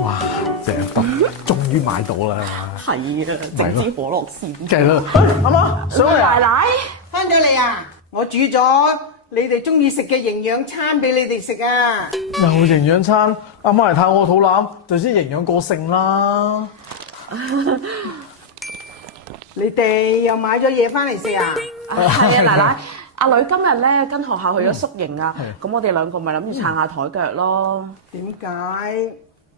哇，正終於買到啦！係啊，整支可樂先。正啦，阿媽上嚟啊！奶奶，翻咗嚟啊！我煮咗你哋中意食嘅營養餐俾你哋食啊！有營養餐，阿媽嚟睇我肚腩，就先營養過剩啦。你哋又買咗嘢翻嚟食啊？係啊，奶奶，阿女今日咧跟學校去咗宿營啊，咁我哋兩個咪諗住撐下台腳咯。點解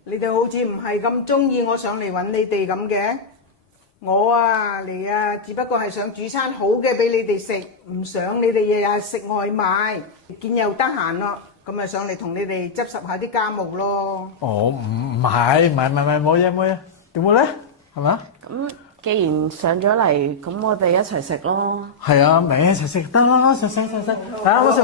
你哋好似唔係咁中意我上嚟揾你哋咁嘅？我啊嚟啊，只不過係想煮餐好嘅俾你哋食，唔想你哋日日食外賣。見又得閒咯，咁咪上嚟同你哋執拾下啲家務咯。哦，唔係，冇嘢，點會咧？係咪啊？咁既然上咗嚟，咁我哋一齊食咯。係啊，咪一齊食得啦，食，係啊，我食。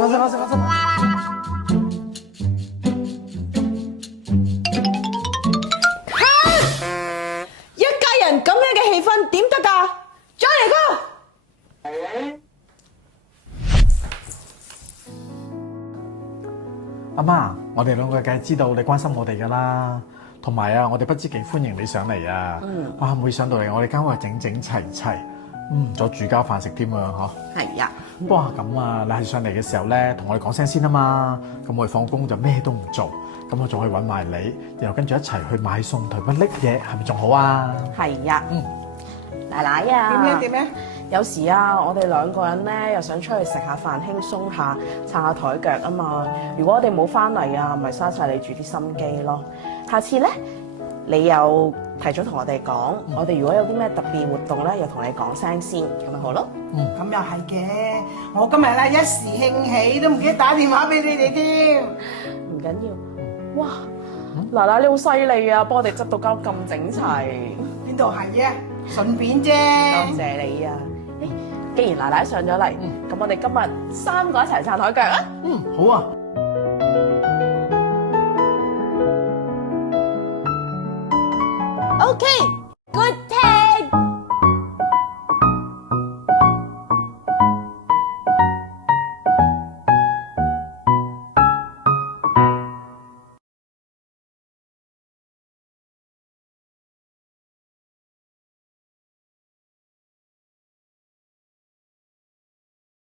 咁樣嘅氣氛點得㗎？再嚟個！阿媽，我哋兩個梗係知道你關心我哋㗎啦，同埋啊，我哋不知幾歡迎你上嚟啊！哇，每上到嚟我哋間屋整整齊齊，仲有住家飯食添啊！嗬。係啊。哇，咁啊，你係上嚟嘅時候咧，同我哋講聲先啊嘛。咁我哋放工就咩都唔做，咁我仲可以揾埋你，然後跟住一齊去買餸同埋拎嘢，係咪仲好啊？係啊。奶奶啊。點樣？有時啊，我哋兩個人咧又想出去食下飯，輕鬆下，撐下台腳啊嘛。如果我哋冇翻嚟啊，咪嘥晒你煮啲心機咯。下次咧，你又提早同我哋講，我哋如果有啲咩特別活動咧，又同你講聲先，咁咪好咯。咁又係嘅，我今日咧一時興起，都唔記得打電話俾你哋添。唔緊要。哇，奶奶你好犀利啊，幫我哋執到間屋咁整齊。邊度係啊？順便啫。多謝你啊！既然奶奶上咗嚟，咁我哋今日三個一齊撐台腳啊！好啊。OK。